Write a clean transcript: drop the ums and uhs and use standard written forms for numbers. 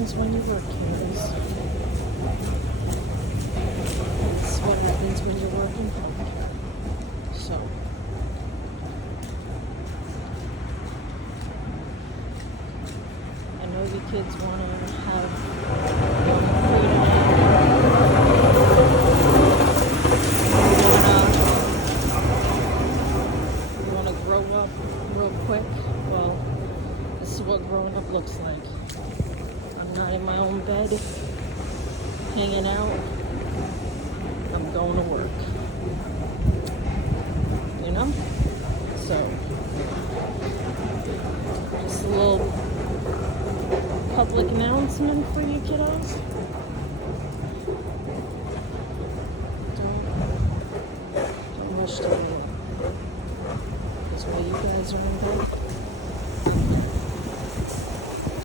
happens when you work, kiddos. That's what happens when you're working hard. So, I know you kids want to have freedom. You want to grow up real quick. Well, this is what growing up looks like. I'm not in my own bed, hanging out. I'm going to work. You know? So, just a little public announcement for you kiddos. Don't rush to bed. That's why you guys are in bed.